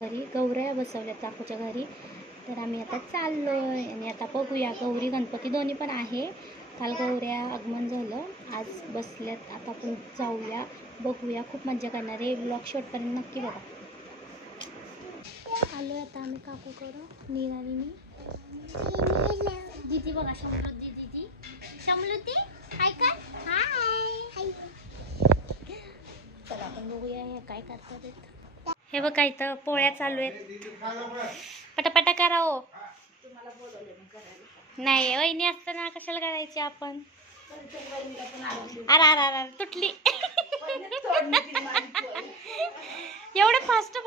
घरी गौऱ्या बसवल्यात काकूच्या घरी. तर आम्ही आता चाललोय आणि आता बघूया. गौरी गणपती दोन्ही पण आहे. काल गौऱ्या आगमन झालं, आज बसल्यात. आता आपण जाऊया, बघूया. खूप मजा करणार आहे. ब्लॉग शॉर्टपर्यंत नक्की बघा. आलोय आता आम्ही काकू करू. नीर आणि मी. दीदी बघा, शमलुद्दी दीदी. शमलुद्दी हाय कर. हाय. चला आपण बघूया हे काय करतात. हे बघा इथं पोळ्या चालू आहेत. पटापटा करा हो. नाही वहिनी असताना कशाला करायची आपण. अरे तुटली. एवढं फास्ट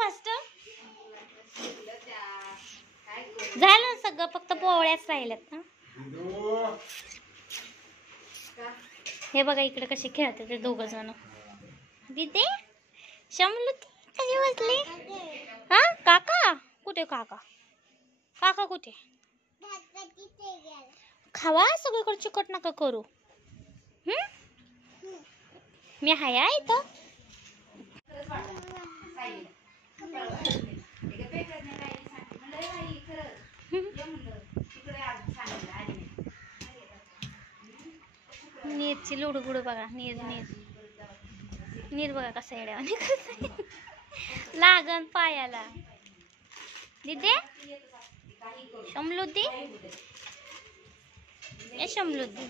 झालं सगळं, फक्त पोळ्याच राहिल्यात ना. हे बघा इकडे कसे खेळतात ते दोघ जण. दीदी शमलुद्दी कशी बसली. हा काका कुठे. काका कुठे. खावा सगळीकडे चिकट नका करू. मी हाय इथं. नीरची लुडबुड बघा. नीर बघा कसा येड्यावानी करतोय. लागन पायाला. दीदी शमलुद्दी ए शमलुद्दी.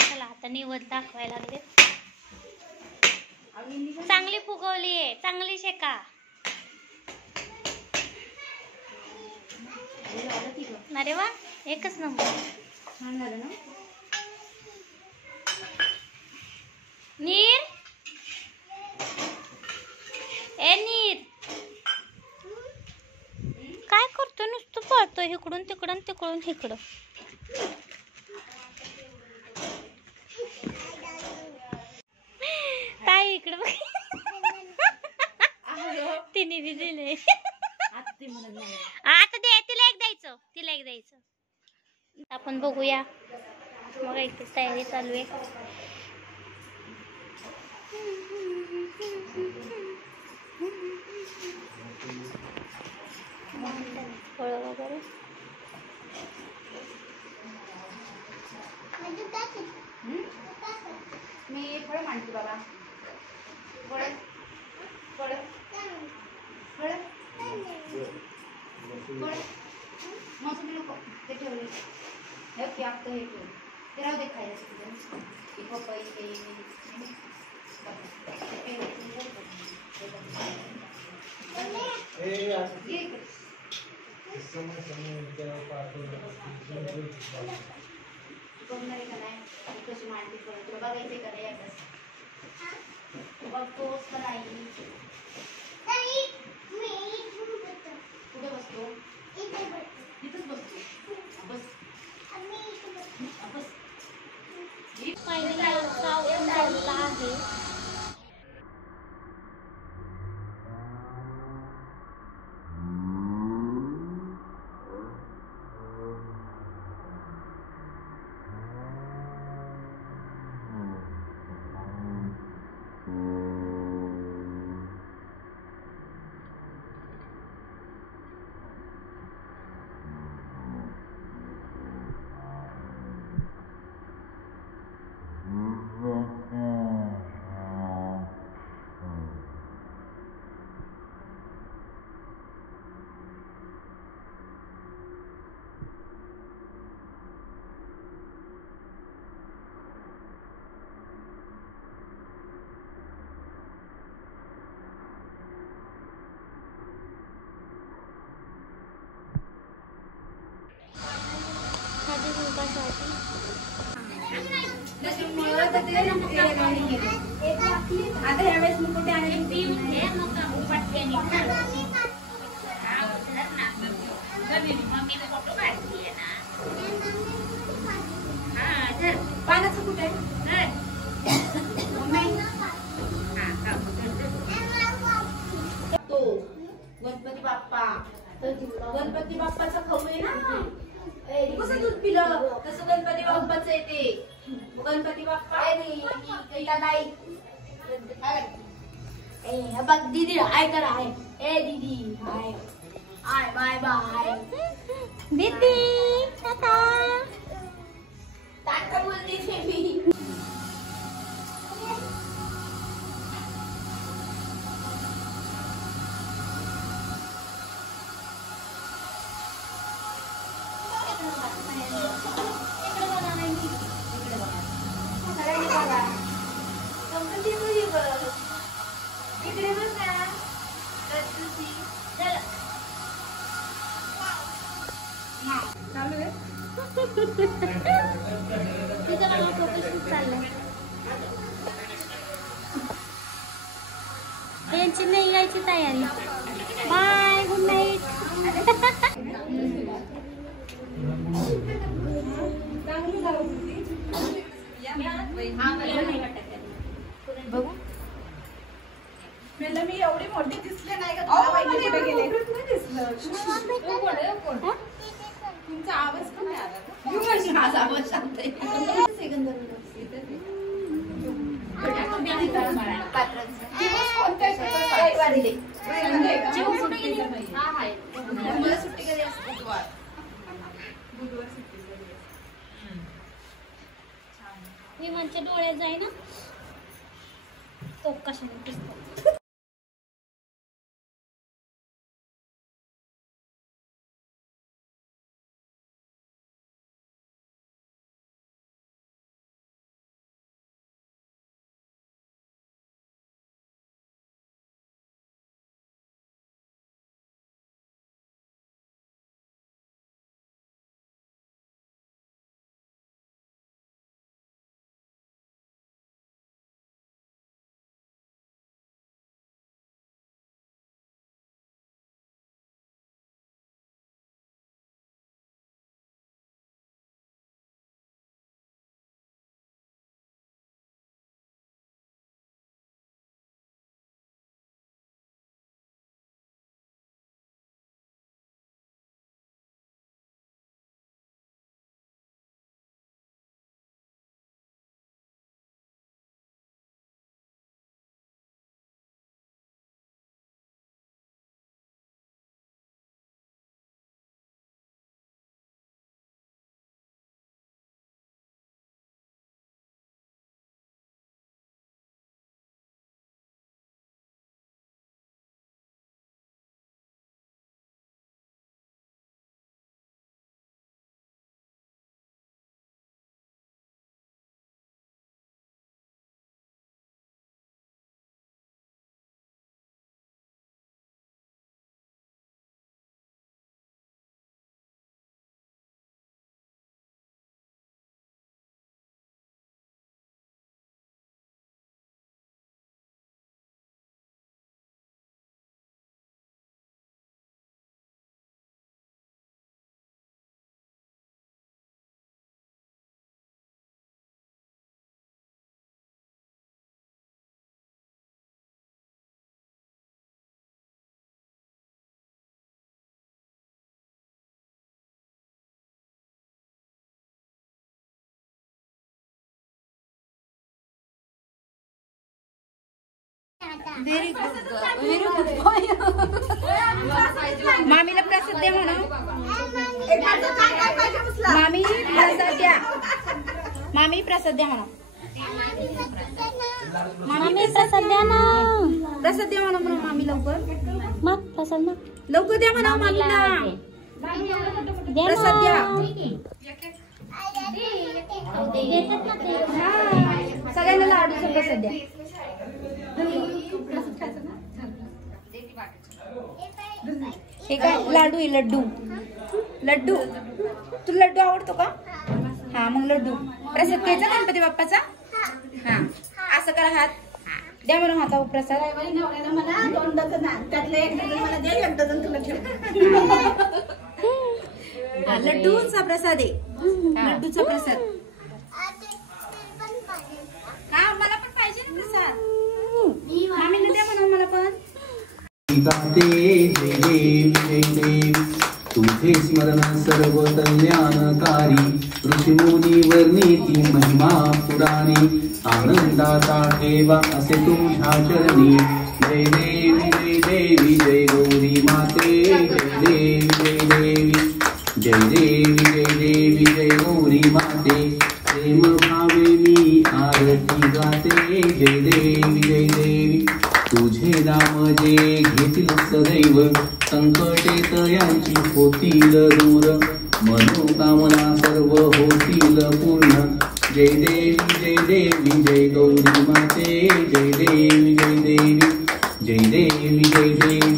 चला आता निवड दाखवायला लागले. चांगली फुगवली आहे, चांगली शेका. अरे वा, एकच नंबर. छान झालं ना. नीर ए नीर काय करतो. नुसतं पळतो इकडून तिकडून तिकडून इकडं. काय इकडं तिने बी दिले. आता दे तिला एक द्यायचं. आपण बघूया. मग इथे तयारी चालू आहे. फळ वगैरे मी फळ मांडते बाबा. मग तुम्ही लोक ते ठेवले ते राहू दे खायला. पपई बघणार का नाही कशी मांडते फळ. तुला बघायचंय का नाही. बघतोस का नाही. कुठे बसतो. इथंच बसतो. बस आहे. आता यावेळेस मी कुठे आहे. पाण्याचं कुठे तो गणपती बाप्पा. गणपती बाप्पाचा खाऊ आहे ना. कसं दूध पिलं तसं गणपती बाप्पाचं येते. गणपती बाप्पा बघ दीदी हाय कर हाय ए दीदी हाय हाय बाय बाय दीदी टाटा टाटा बोलते मी यांची नाही यायची तयारी बाय गुड नाईट बघू मी एवढी मोठी दिसले नाही का कुठे गेले तुमचा आवाज पण नाही आला माझा आवाज शांत सुट्टी कधी असते विमानचे डोळे जाय ना तो कशाने दिसतो व्हेरी गुड बॉय मामीला प्रसाद द्या म्हणा मामी प्रसाद द्या मामी प्रसाद द्या म्हणा मामी प्रसाद द्या ना प्रसाद द्या म्हणा मामी लवकर मग प्रसाद मग लवकर द्या म्हणा मामीला प्रसाद द्या सगळ्यांना लाडूचा प्रसाद द्या हे काय लाडू आहे लड्डू लड्डू तुला लड्डू आवडतो का हा मग लड्डू प्रसाद घ्यायचा गणपती बाप्पाचा हा असं करा हात द्या म्हणून हातावर प्रसाद मला 2 डझन त्यातलं 1 डझन मला दे 1 डझन तुला ठेव लड्डूचा प्रसाद आहे लड्डूचा प्रसाद हा मला पण पाहिजे ना प्रसाद मामीने द्या म्हणून मला पण तुझे तुझे स्मरण सर्व कल्याणकारी ऋषीमुनी वर्णिती महिमा पुराणी आनंदाचा ठेवा असे तुझ्या चरणी जय देवी जय गौरी माते जय देवी जय देवी जय गौरी माते प्रेम भावे मी आरती गाते जय देवी तुझे नाम जे घेतील सदैव संकटे तयांची होतील दूर मनोकामना सर्व होतील पूर्ण जय देवी जय गौरी माते जय देवी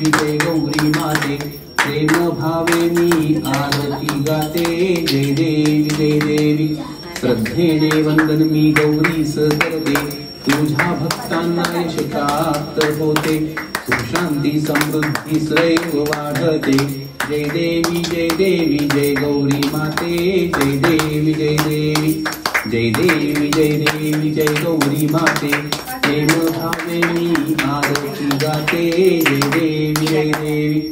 जय गौरी माते प्रेम भावे मी आरती गाते जय देवी श्रद्धेने वंदन मी गौरीस करते तुझ्या भक्तांना यश प्राप्त होते सुशांती समृद्धी सैव वाढते जय देवी जय गौरी माते जय देवी जय गौरी माते प्रेम भावे मी आरती गाते जय देवी